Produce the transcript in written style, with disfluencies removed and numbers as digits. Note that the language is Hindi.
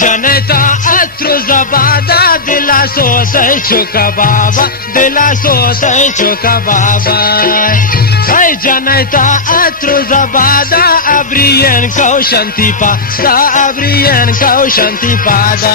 जनता अत्र जबादा दिला सोते चुका बाबा दिला सोते चुका बाबा है जनता अत्र जबादा अब्रियन कौशंती पादा अब्रियन कौशंती पादा